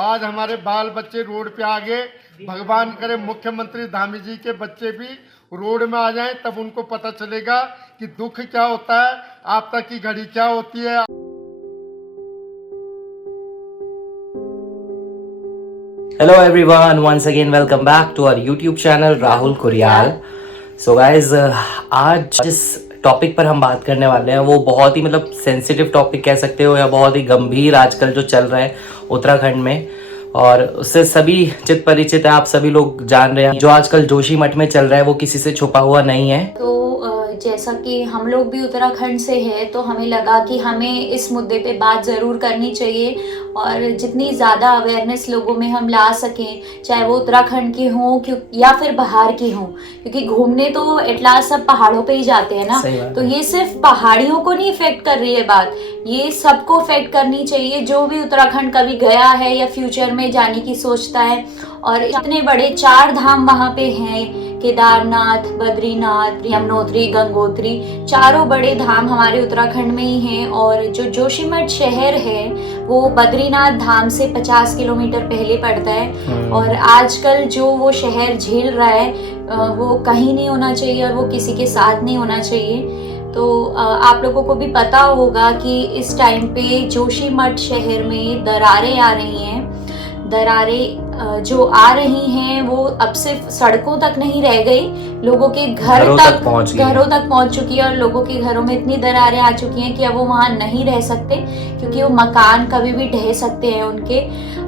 आज हमारे बाल बच्चे रोड पे आ गए। भगवान करे मुख्यमंत्री धामी जी के बच्चे भी रोड में आ जाएं, तब उनको पता चलेगा कि दुख क्या होता है, आपदा की घड़ी क्या होती है। Hello everyone, once again welcome back to our YouTube channel Rahul Kuryal. So guys, आज जिस टॉपिक पर हम बात करने वाले हैं वो बहुत ही सेंसिटिव टॉपिक कह सकते हो या बहुत ही गंभीर आजकल जो चल रहा है उत्तराखंड में, और उससे सभी चित परिचित है, आप सभी लोग जान रहे हैं। जो आजकल जोशीमठ में चल रहा है वो किसी से छुपा हुआ नहीं है। तो जैसा कि हम लोग भी उत्तराखंड से हैं, तो हमें लगा कि हमें इस मुद्दे पे बात ज़रूर करनी चाहिए और जितनी ज़्यादा अवेयरनेस लोगों में हम ला सकें, चाहे वो उत्तराखंड की हों या फिर बाहर की हों, क्योंकि घूमने तो एटलास सब पहाड़ों पे ही जाते हैं ना। तो ये सिर्फ पहाड़ियों को नहीं इफेक्ट कर रही है बात, ये सबको इफेक्ट करनी चाहिए जो भी उत्तराखंड कभी गया है या फ्यूचर में जाने की सोचता है। और इतने बड़े 4 धाम वहाँ पे हैं, केदारनाथ, बद्रीनाथ, यमुनोत्री, गंगोत्री, चारों बड़े धाम हमारे उत्तराखंड में ही हैं। और जो जोशीमठ शहर है वो बद्रीनाथ धाम से 50 किलोमीटर पहले पड़ता है। और आजकल जो वो शहर झेल रहा है वो कहीं नहीं होना चाहिए और वो किसी के साथ नहीं होना चाहिए। तो आप लोगों को भी पता होगा कि इस टाइम पे जोशीमठ शहर में दरारें आ रही हैं। दरारें जो आ रही हैं वो अब सिर्फ सड़कों तक नहीं रह गई, लोगों के घरों तक पहुंच चुकी है। और लोगों के घरों में इतनी दरारें आ चुकी हैं कि अब वो वहाँ नहीं रह सकते, क्योंकि वो मकान कभी भी ढह सकते हैं उनके।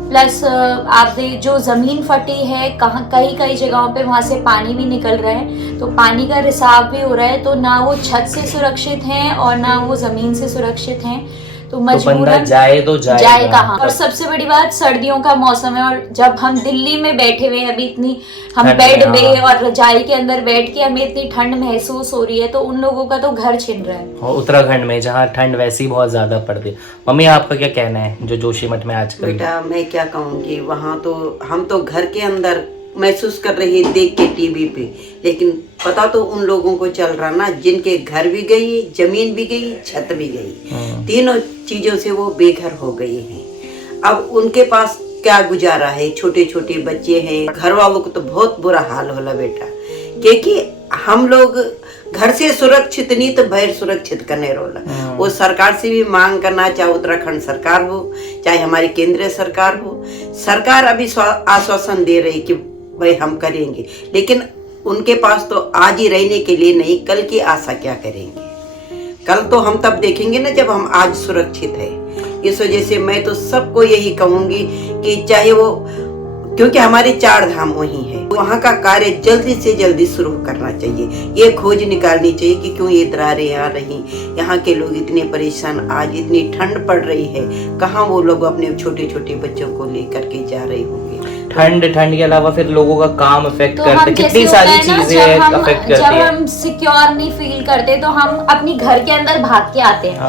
प्लस आप जो ज़मीन फटी है, कई जगहों पे वहाँ से पानी भी निकल रहा है, तो पानी का रिसाव भी हो रहा है। तो ना वो छत से सुरक्षित हैं और ना वो ज़मीन से सुरक्षित हैं। तो मजबूरन जाए कहाँ। और सबसे बड़ी बात, सर्दियों का मौसम है और जब हम दिल्ली में बैठे हुए हैं अभी, इतनी हम बेड में और रजाई के अंदर बैठ के हमें इतनी ठंड महसूस हो रही है, तो उन लोगों का तो घर छिन रहा है। और उत्तराखंड में जहाँ ठंड वैसी बहुत ज्यादा पड़ती है। मम्मी आपका क्या कहना है जो जोशीमठ में आजकल? बेटा मैं क्या कहूँगी, वहाँ तो हम तो घर के अंदर महसूस कर रही है देख के टीवी पे, लेकिन पता तो उन लोगों को चल रहा ना जिनके घर भी गई, जमीन भी गई, छत भी गई, तीनों चीजों से वो बेघर हो गए हैं। अब उनके पास क्या गुजारा है, छोटे छोटे बच्चे हैं, घर वालों को तो बहुत बुरा हाल होला बेटा, क्योंकि हम लोग घर से सुरक्षित नहीं तो बाहर सुरक्षित करने रोला। वो सरकार से भी मांग करना, चाहे उत्तराखंड सरकार हो चाहे हमारी केंद्रीय सरकार हो, सरकार अभी आश्वासन दे रही कि भाई हम करेंगे, लेकिन उनके पास तो आज ही रहने के लिए नहीं, कल की आशा क्या करेंगे। कल तो हम तब देखेंगे ना जब हम आज सुरक्षित है। इस वजह से मैं तो सबको यही कहूंगी कि चाहे वो, क्योंकि हमारे 4 धाम वही है, वहाँ का कार्य जल्दी से जल्दी शुरू करना चाहिए। ये खोज निकालनी चाहिए कि क्यों ये दरारें आ रही, यहाँ के लोग इतने परेशान, आज इतनी ठंड पड़ रही है, कहाँ वो लोग अपने छोटे छोटे बच्चों को लेकर के जा रहे होंगे। ठंड के अलावा फिर लोगों का काम अफेक्ट करते, कितनी सारी चीजें अफेक्ट करती है। जब हम सिक्योर नहीं फील करते तो हम अपनी घर के अंदर भाग के आते हैं।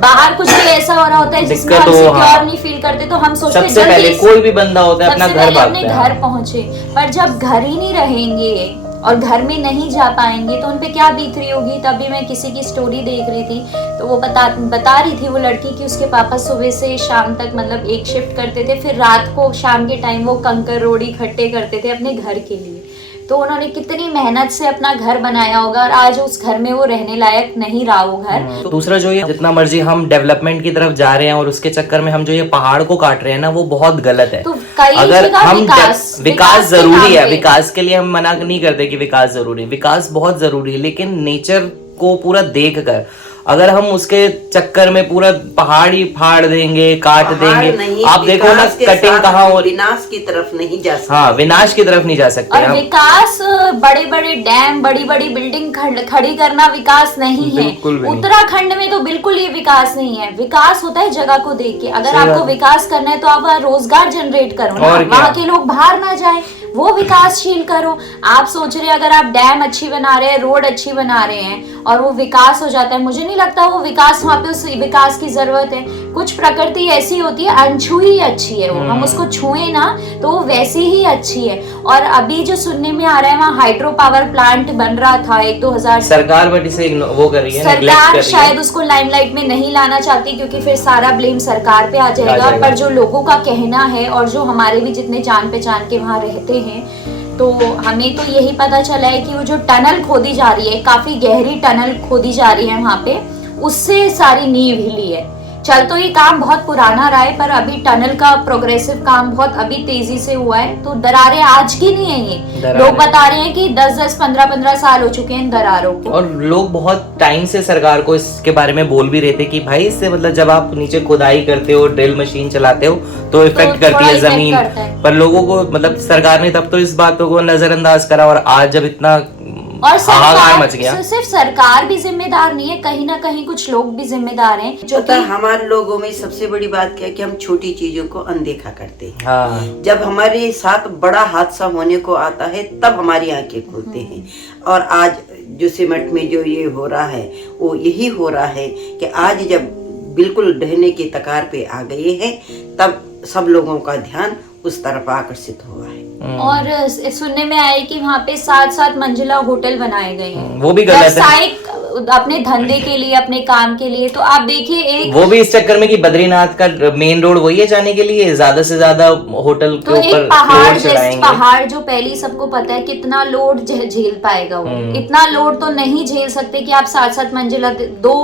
बाहर कुछ भी ऐसा हो रहा होता है जिसमें हम सिक्योर नहीं फील करते, तो हम सोचते हैं सबसे पहले कोई भी बंदा होता है अपना घर भागता है, अपने घर पहुंचे। पर जब घर ही नहीं रहेंगे और घर में नहीं जा पाएंगे तो उनपे क्या बीत रही होगी। तभी मैं किसी की स्टोरी देख रही थी, तो वो बता रही थी वो लड़की कि उसके पापा सुबह से शाम तक एक शिफ्ट करते थे, फिर रात को शाम के टाइम वो कंकर रोड़ी इकट्ठे करते थे अपने घर के लिए। तो उन्होंने कितनी मेहनत से अपना घर बनाया होगा और आज उस घर में वो रहने लायक नहीं रहा वो घर। तो दूसरा जो ये जितना मर्जी हम डेवलपमेंट की तरफ जा रहे हैं और उसके चक्कर में हम जो ये पहाड़ को काट रहे हैं ना, वो बहुत गलत है। तो अगर हम विकास जरूरी है, विकास के लिए हम मना नहीं करते कि विकास जरूरी है, विकास बहुत जरूरी है, लेकिन नेचर को पूरा देख कर अगर हम उसके चक्कर में पूरा पहाड़ ही फाड़ देंगे, काट देंगे, आप देखो ना कटिंग कहाँ हो, विनाश की तरफ नहीं जा सकते। हाँ, विनाश की तरफ नहीं जा सकते। और विकास बड़े बड़े डैम, बड़ी बड़ी बिल्डिंग खड़ी करना विकास नहीं है। उत्तराखंड में तो बिल्कुल ये विकास नहीं है। विकास होता है जगह को देख के। अगर आपको विकास करना है तो आप रोजगार जनरेट करो ना, वहाँ के लोग बाहर ना जाए, वो विकासशील करो। आप सोच रहे हैं अगर आप डैम अच्छी बना रहे हैं, रोड अच्छी बना रहे हैं और वो विकास हो जाता है, मुझे नहीं लगता वो विकास, वहाँ पे उस विकास की जरूरत है। कुछ प्रकृति ऐसी होती है, अनछुई अच्छी है वो, हम उसको छुए ना तो वो वैसे ही अच्छी है। और अभी जो सुनने में आ रहा है वहाँ हाइड्रो पावर प्लांट बन रहा था 1-2 सरकार बट इसे वो कर रही है, neglect कर सरकार रही है। शायद उसको लाइमलाइट में नहीं लाना चाहती क्योंकि फिर सारा ब्लेम सरकार पे आ जाएगा। पर जो लोगों का कहना है और जो हमारे भी जितने जान पहचान के वहाँ रहते हैं, तो हमें तो यही पता चला है कि वो जो टनल खोदी जा रही है, काफी गहरी टनल खोदी जा रही है वहाँ पे, उससे सारी नींव हिली है। चल तो ये काम बहुत पुराना रहा है, पर अभी टनल का प्रोग्रेसिव काम बहुत अभी तेजी से हुआ है। तो दरारें आज की नहीं है ये, लोग बता रहे हैं कि 10-10, 15-15 साल हो चुके हैं दरारों को। और लोग बहुत टाइम से सरकार को इसके बारे में बोल भी रहे थे कि भाई इससे मतलब जब आप नीचे खुदाई करते हो, ड्रिल मशीन चलाते हो तो इफेक्ट करती है जमीन, पर लोगों को मतलब सरकार ने तब तो इस बातों को नजरअंदाज करा, और आज जब इतना और हाहाकार मच गया। सिर्फ सरकार भी जिम्मेदार नहीं है, कहीं ना कहीं कुछ लोग भी जिम्मेदार हैं। जो पता हमारे लोगों में सबसे बड़ी बात क्या है कि हम छोटी चीजों को अनदेखा करते हैं। हाँ। जब हमारे साथ बड़ा हादसा होने को आता है तब हमारी आंखें खुलते हैं। और आज जो सिमट में जो ये हो रहा है वो यही हो रहा है कि आज जब बिल्कुल ढहने की कगार पे आ गए हैं तब सब लोगों का ध्यान उस तरफ आकर्षित हुआ है। और सुनने में आया कि वहाँ पे 7-7 मंजिला होटल बनाए गए हैं, वो भी गलत है। व्यावसायिक अपने धंधे के लिए, अपने काम के लिए। तो आप देखिए एक वो भी इस चक्कर में कि बदरीनाथ का मेन रोड वही है जाने के लिए, ज्यादा से ज्यादा होटल के तो एक ऊपर पहाड़ रोड चढ़ाएंगे। पहाड़ जो पहले सबको पता है कितना लोड झेल पाएगा वो, इतना लोड तो नहीं झेल सकते कि आप 7-7 मंजिला 2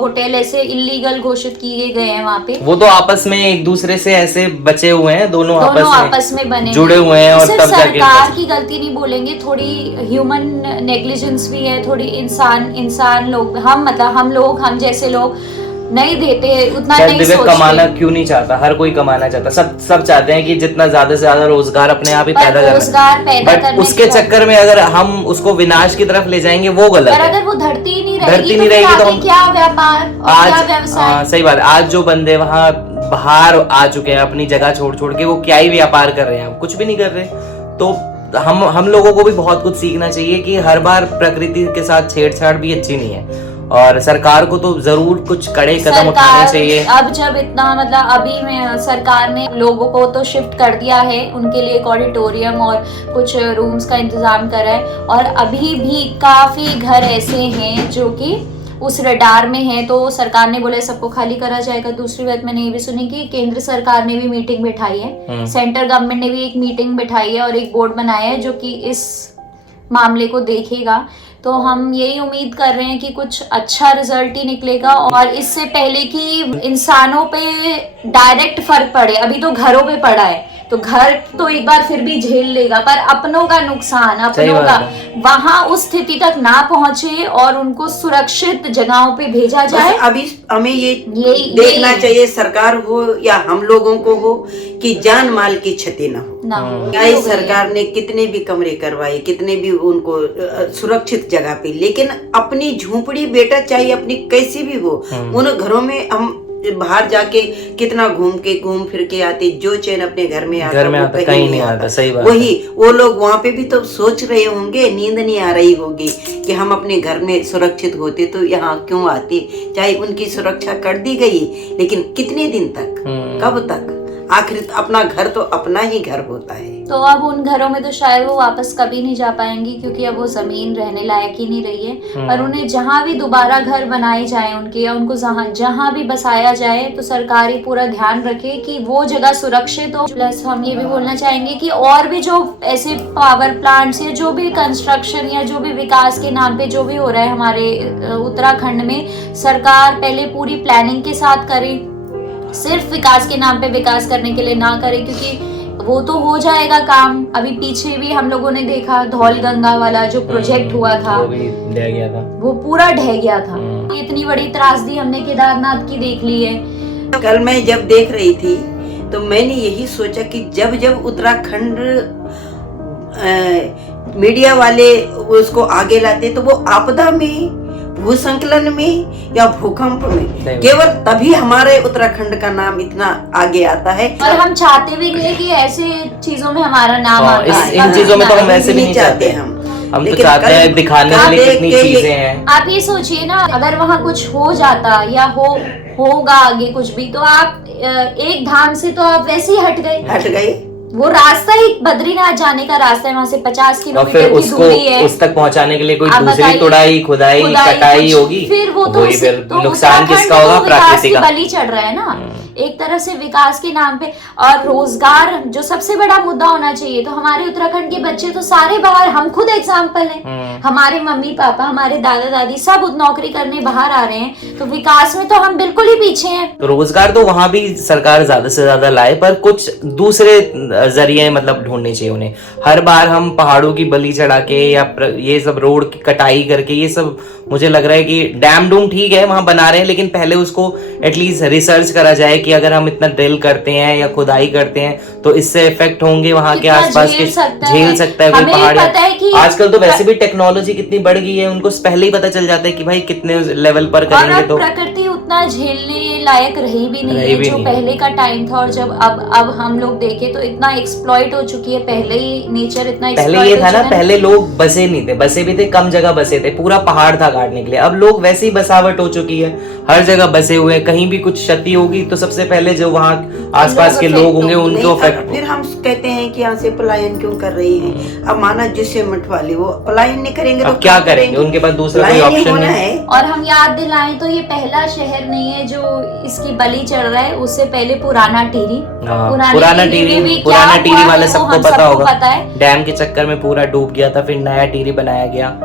होटल ऐसे इलीगल घोषित किए गए हैं वहाँ पे। वो तो आपस में एक दूसरे से ऐसे बचे हुए हैं, दोनों आपस में बने जुड़े हुए हैं, और सिर्फ तब जाके सरकार की गलती नहीं बोलेंगे, थोड़ी ह्यूमन नेग्लिजेंस भी है, थोड़ी इंसान लोग, हम जैसे लोग नहीं देते उतना, नहीं दिव्य सोचते। कमाना क्यों नहीं चाहता, हर कोई कमाना चाहता, सब चाहते हैं कि जितना ज्यादा से ज्यादा रोजगार अपने आप ही पैदा करना, बट उसके चक्कर में अगर हम उसको विनाश की तरफ ले जाएंगे वो गलत है। अगर वो धरती ही नहीं रहेगी तो क्या व्यापार, क्या व्यवसाय। सही बात। आज जो बंदे वहाँ बाहर आ चुके हैं अपनी जगह छोड़ छोड़ के, वो क्या ही व्यापार कर रहे हैं, कुछ भी नहीं कर रहे। तो हम लोगों को भी बहुत कुछ सीखना चाहिए कि हर बार प्रकृति के साथ छेड़छाड़ भी अच्छी नहीं है, और सरकार को तो जरूर कुछ कड़े कदम उठाने चाहिए। अब जब इतना मतलब अभी में सरकार ने लोगों को तो शिफ्ट कर दिया है, उनके लिए एक ऑडिटोरियम और कुछ रूम्स का इंतजाम करा है, और अभी भी काफी घर ऐसे हैं जो कि उस रडार में है, तो सरकार ने बोला सबको खाली करा जाएगा। दूसरी बात मैंने ये भी सुनी कि केंद्र सरकार ने भी मीटिंग बिठाई है, सेंट्रल गवर्नमेंट ने भी एक मीटिंग बिठाई है और एक बोर्ड बनाया है जो कि इस मामले को देखेगा। तो हम यही उम्मीद कर रहे हैं कि कुछ अच्छा रिजल्ट ही निकलेगा, और इससे पहले कि इंसानों पे डायरेक्ट फर्क पड़े, अभी तो घरों पे पड़ा है, तो घर तो एक बार फिर भी झेल लेगा, पर अपनों का नुकसान, अपनों का वहां उस स्थिति तक ना पहुंचे और उनको सुरक्षित जगहों पे भेजा जाए। अभी हमें ये देखना चाहिए, सरकार हो या हम लोगों को हो, कि जान माल की क्षति न हो। चाहे सरकार ने कितने भी कमरे करवाए, कितने भी उनको सुरक्षित जगह पे, लेकिन अपनी झोपड़ी बेटा चाहे अपनी कैसी भी हो, उन घरों में हम बाहर जाके कितना घूम फिर के आते, जो चैन अपने घर में आता कहीं नहीं आता। सही बात। वही वो लोग वहाँ पे भी तो सोच रहे होंगे, नींद नहीं आ रही होगी कि हम अपने घर में सुरक्षित होते तो यहाँ क्यों आते। चाहे उनकी सुरक्षा कर दी गई, लेकिन कितने दिन तक, कब तक, आखिर अपना घर तो अपना ही घर होता है। तो अब उन घरों में तो शायद वो वापस कभी नहीं जा पाएंगी, क्योंकि अब वो जमीन रहने लायक ही नहीं रही है। पर उन्हें जहाँ भी दोबारा घर बनाए जाए उनके, या उनको जहाँ भी बसाया जाए, तो सरकार ही पूरा ध्यान रखे कि वो जगह सुरक्षित हो। प्लस हम ये भी बोलना चाहेंगे कि और भी जो ऐसे पावर प्लांट्स या जो भी कंस्ट्रक्शन या जो भी विकास के नाम पे जो भी हो रहा है हमारे उत्तराखंड में, सरकार पहले पूरी प्लानिंग के साथ करे, सिर्फ विकास के नाम पे विकास करने के लिए ना करे, क्योंकि वो तो हो जाएगा काम। अभी पीछे भी हम लोगों ने देखा धौल गंगा वाला जो प्रोजेक्ट हुआ था, वो भी ढह गया था, वो पूरा ढह गया था। इतनी बड़ी त्रासदी हमने केदारनाथ की देख ली है। कल मैं जब देख रही थी तो मैंने यही सोचा कि जब उत्तराखंड मीडिया वाले उसको आगे लाते तो वो आपदा में, भूसंकलन में या भूकंप में, केवल तभी हमारे उत्तराखंड का नाम इतना आगे आता है। और हम चाहते भी नहीं कि ऐसे चीजों में हमारा नाम आता है। इन चीजों में तो हम ऐसे भी नहीं चाहते, हम तो चाहते हैं दिखाने के लिए कितनी चीजें हैं। आप ये सोचिए ना, अगर वहाँ कुछ हो जाता या हो होगा आगे कुछ भी, तो आप एक धाम से तो आप वैसे ही हट गए। वो रास्ता ही बद्रीनाथ जाने का रास्ता है, वहां से 50 और फिर किलोमीटर की उसको दूरी है। उस तक पहुंचाने के लिए कोई आप दूसरी बताइए, तुड़ाई खुदाई कटाई कुछ, होगी, फिर वो तो वही फिर तो नुकसान उत्तराखंड किसका में होगा? तो विकास प्रकृति की का। बलि चढ़ रहा है ना एक तरफ से विकास के नाम पे। और रोजगार जो सबसे बड़ा मुद्दा होना चाहिए, तो हमारे उत्तराखंड के बच्चे तो सारे बाहर, हम खुद एग्जाम्पल हैं, हमारे मम्मी पापा हमारे दादा दादी सब नौकरी करने बाहर आ रहे हैं, तो विकास में तो हम बिल्कुल ही पीछे हैं। तो रोजगार तो वहां भी सरकार ज्यादा से ज्यादा लाए, पर कुछ दूसरे जरिए मतलब ढूंढने चाहिए उन्हें। हर बार हम पहाड़ों की बलि चढ़ा के या ये सब रोड की कटाई करके, ये सब मुझे लग रहा है कि डैम डूम ठीक है वहां बना रहे हैं, लेकिन पहले उसको एटलीस्ट रिसर्च करा जाए कि अगर हम इतना ड्रिल करते हैं या खुदाई करते हैं तो इससे इफेक्ट होंगे वहां के आसपास के, झेल सकता है कोई पहाड़। आजकल तो वैसे भी टेक्नोलॉजी कितनी बढ़ गई है, उनको पहले ही पता चल जाता है कि भाई कितने लेवल पर करेंगे। तो प्रकृति उतना झेलने लायक रही भी नहीं है जो पहले का टाइम था, और जब अब हम लोग देखें तो इतना एक्सप्लॉइट हो चुकी है। पहले ही नेचर इतना पहले ये था ना, पहले लोग बसे नहीं थे, बसे भी थे कम जगह बसे थे, पूरा पहाड़ था काटने के लिए। अब लोग वैसे ही बसावट हो चुकी है, हर जगह बसे हुए, कहीं भी कुछ क्षति होगी तो सबसे पहले जो वहाँ आसपास के लोग होंगे उनको इफेक्ट। फिर हम कहते हैं कि यहाँ से पलायन क्यों कर रही हैं। अब माना जिससे मठ वाली वो पलायन नहीं करेंगे तो क्या करेंगे, उनके पास दूसरा कोई ऑप्शन नहीं है। और हम याद दिलाएं तो ये पहला शहर नहीं है जो इसकी बलि चढ़ रहा है, उससे पहले पुराना टिहरी, पुराना टिहरी वाले सबको पता होगा, डैम के चक्कर में पूरा डूब गया था, फिर नया टिहरी बनाया गया।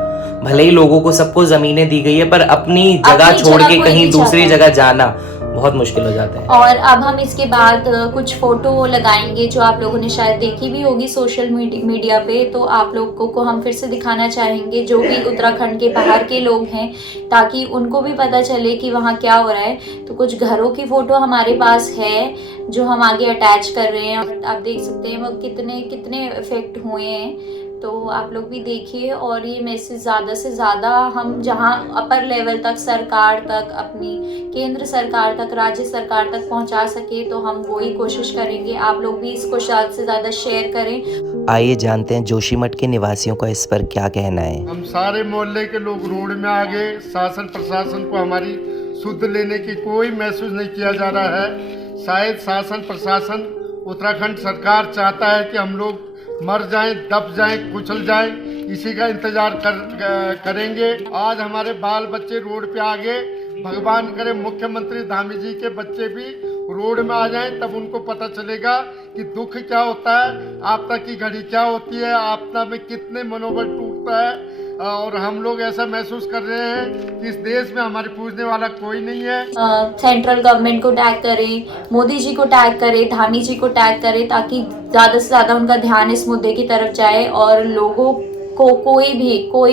भले ही लोगों को सबको जमीनें दी गई है, पर अपनी जगह छोड़ के कहीं दूसरी जगह जाना बहुत मुश्किल हो जाता है। और अब हम इसके बाद कुछ फोटो लगाएंगे जो आप लोगों ने शायद देखी भी होगी सोशल मीडिया पे, तो आप लोगों को हम फिर से दिखाना चाहेंगे जो भी उत्तराखंड के बाहर के लोग हैं, ताकि उनको भी पता चले कि वहाँ क्या हो रहा है। तो कुछ घरों की फोटो हमारे पास है जो हम आगे अटैच कर रहे हैं, आप देख सकते हैं वो कितने कितने इफेक्ट हुए हैं। तो आप लोग भी देखिए, और ये मैसेज ज़्यादा से ज़्यादा हम जहाँ अपर लेवल तक, सरकार तक, अपनी केंद्र सरकार तक, राज्य सरकार तक पहुँचा सके तो हम वही कोशिश करेंगे। आप लोग भी इसको ज़्यादा से ज़्यादा शेयर करें। आइए जानते हैं जोशीमठ के निवासियों का इस पर क्या कहना है। हम सारे मोहल्ले के लोग रोड में आ गए, शासन प्रशासन को हमारी सुध लेने की कोई महसूस नहीं किया जा रहा है। शायद शासन प्रशासन उत्तराखंड सरकार चाहता है कि हम लोग मर जाएं, दब जाएं, कुचल जाएं, इसी का इंतजार करेंगे। आज हमारे बाल बच्चे रोड पे आ गए, भगवान करे मुख्यमंत्री धामी जी के बच्चे भी रोड में आ जाएं, तब उनको पता चलेगा कि दुख क्या होता है, आपदा की घड़ी क्या होती है, आपदा में कितने मनोबल टूटता है। और हम लोग ऐसा महसूस कर रहे हैं कि इस देश में हमारे पूछने वाला कोई नहीं है। सेंट्रल गवर्नमेंट को टैग करें, मोदी जी को टैग करें, धामी जी को टैग करें, ताकि ज़्यादा से ज़्यादा उनका ध्यान इस मुद्दे की तरफ जाए और लोगों को कोई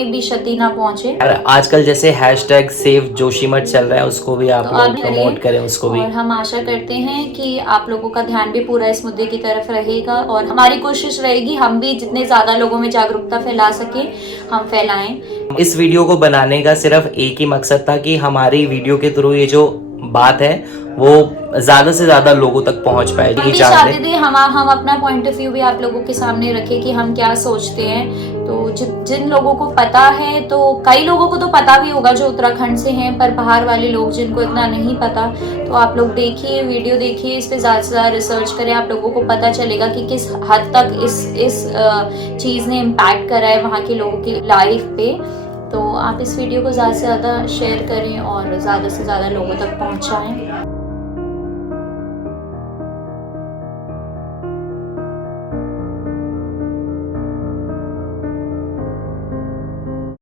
भी क्षति ना पहुंचे। आजकल जैसे हैशटैग सेव जोशीमठ चल रहा है, उसको भी आप लोग प्रमोट करें उसको भी। और हम आशा करते हैं कि आप लोगों का ध्यान भी पूरा इस मुद्दे की तरफ रहेगा, और हमारी कोशिश रहेगी हम भी जितने ज्यादा लोगों में जागरूकता फैला सके हम फैलाएं। इस वीडियो को बनाने का सिर्फ एक ही मकसद था कि हमारी वीडियो के थ्रू ये जो बात है वो ज्यादा से ज्यादा लोगों तक पहुंच पाए। हम चाहते थे हम अपना पॉइंट ऑफ व्यू भी आप लोगों के सामने रखें कि हम क्या सोचते हैं। तो जिन लोगों को पता है, तो कई लोगों को तो पता भी होगा जो उत्तराखंड से हैं, पर बाहर वाले लोग जिनको इतना नहीं पता, तो आप लोग देखिए, वीडियो देखिए, इस पे ज़्यादा से ज़्यादा रिसर्च करें। आप लोगों को पता चलेगा कि किस हद तक इस चीज़ ने इम्पैक्ट करा है वहाँ के लोगों की लाइफ पे। तो आप इस वीडियो को ज़्यादा से ज़्यादा शेयर करें और ज़्यादा से ज़्यादा लोगों तक पहुँचाएँ।